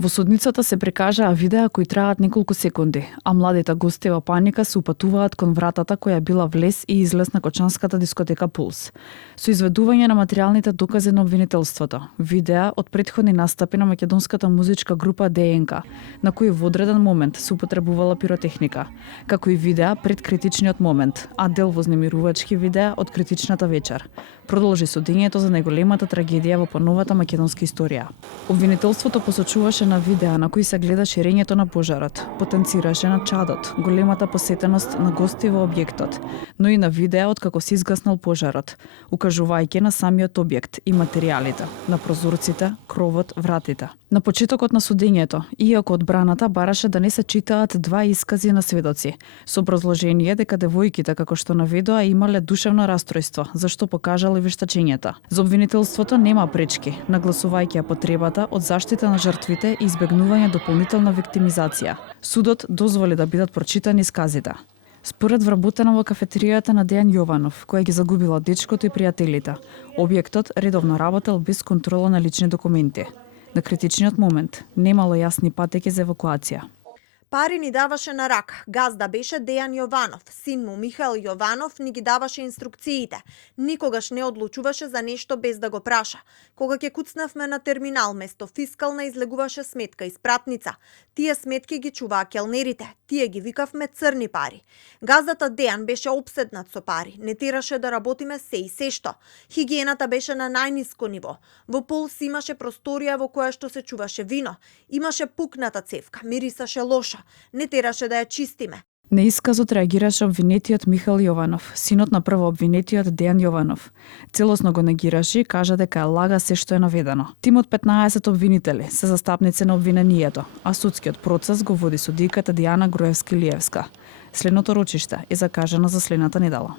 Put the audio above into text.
Во судницата се прикажаа видеа кои траат неколку секунди, а младите гости во паника се упатуваат кон вратата која била влез и излез на кочанската дискотека Пулс. Со изведување на материјалните докази на обвинителството, видеа од претходни настапи на македонската музичка група ДНК, на кои во одреден момент се употребувала пиротехника, како и видеа пред критичниот момент, а дел вознемирувачки видеа од критичната вечер. Продолжи судењето за најголемата трагедија во поновата македонска историја. Обвинителството посочуваше на видеа на кои се гледа ширењето на пожарот, потенцираше на чадот, големата посетеност на гости во објектот, но и на видеа од како се изгаснал пожарот, укажувајќи на самиот објект и материјалите, на прозорците, кровот, вратите. На почетокот на судењето, иако одбраната бараше да не се читаат два искази на сведоци, со образложение дека девојките, како што наведоа, имале душевно растројство, зашто покажале вештачењата. За обвинителството нема пречки, нагласувајќи потребата од заштита на жртвите и избегнување дополнителна виктимизација. Судот дозволи да бидат прочитани исказите. Според вработена во кафетеријата на Дејан Јованов, која ги загубила дечкото и пријателите, објектот редовно работел без контрола на лични документи. На критичниот момент немало јасни патеки за евакуација. Пари ни даваше на рак. Газда беше Дејан Јованов. Син му Михаел Јованов ни ги даваше инструкциите. Никогаш не одлучуваше за нешто без да го праша. Кога ќе куцнавме на терминал, место фискална излегуваше сметка из пратница. Тие сметки ги чуваа келнерите. Тие ги викавме црни пари. Газдата Дејан беше опседнат со пари. Не тераше да работиме се и сешто. Хигиената беше на најниско ниво. Во Пулс имаше просторија во која што се чуваше вино. Имаше пукната цевка, мирисаше лошо. Не тераше да ја чистиме. На исказот реагираше обвинетиот Михаел Јованов, синот на прво обвинетиот Дејан Јованов. Целосно го негираше и кажа дека лага се што е наведено. Тим од 15 обвинители се застапници на обвинението, а судскиот процес го води судиката Дијана Груевски-Лиевска. Следното рочиште е закажано за следната недела.